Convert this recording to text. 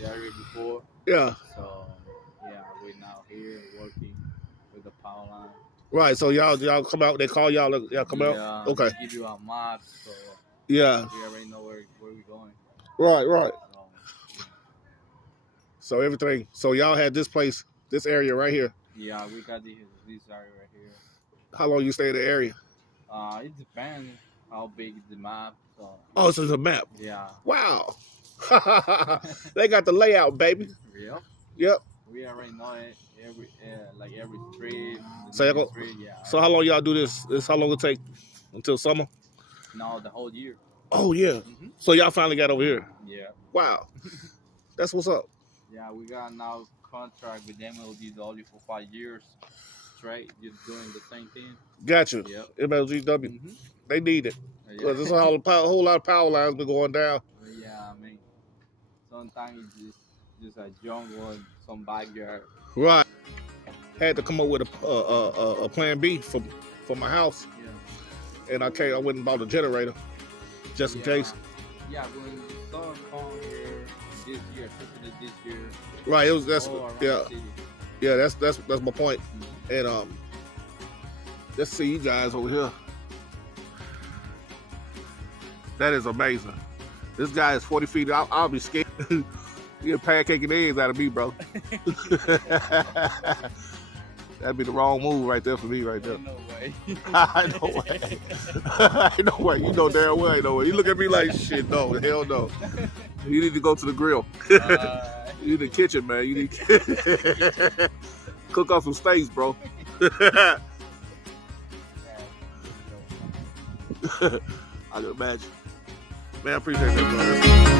this area before. Yeah. So yeah, we're now here working with the power line. Right. So y'all come out. They call y'all. Y'all come out. Yeah, Okay. they give you a map, so Yeah. we already know where we're going. Right. Right. So, yeah. So everything. So y'all had this place, this area right here. Yeah, we got this area right here. How long you stay in the area? It depends how big is the map. So Oh, this is a map. yeah. Wow. They got the layout, baby. Yep. Yep. We already know it. Every street. So, Yeah. So how long y'all do this? This how long it take until summer? No, the whole year. Oh yeah. So y'all finally got over here. Yeah. Wow. That's what's up. Yeah, we got now contract with MLGW for 5 years straight, just doing the same thing. Gotcha. Yep. MLGW. They need it. Because there's a whole lot of power lines been going down. Yeah, I mean, sometimes it's just a jungle and some backyard. Right. Had to come up with a plan B for my house. Yeah. And I went and bought a generator just in case. Yeah, when the sun come here this year, especially this year. Right. Yeah, that's my point. And let's see you guys over here. That is amazing. This guy is 40 feet. I'll be scared. You get pancaking eggs out of me, bro. That'd be the wrong move right there for me, right there. No way. No way. No way. You know damn well ain't no way. You look at me like, shit, no, hell no. You need to go to the grill. You need the kitchen, man. You need to cook up some steaks, bro. I can imagine. Man, I appreciate that, bro.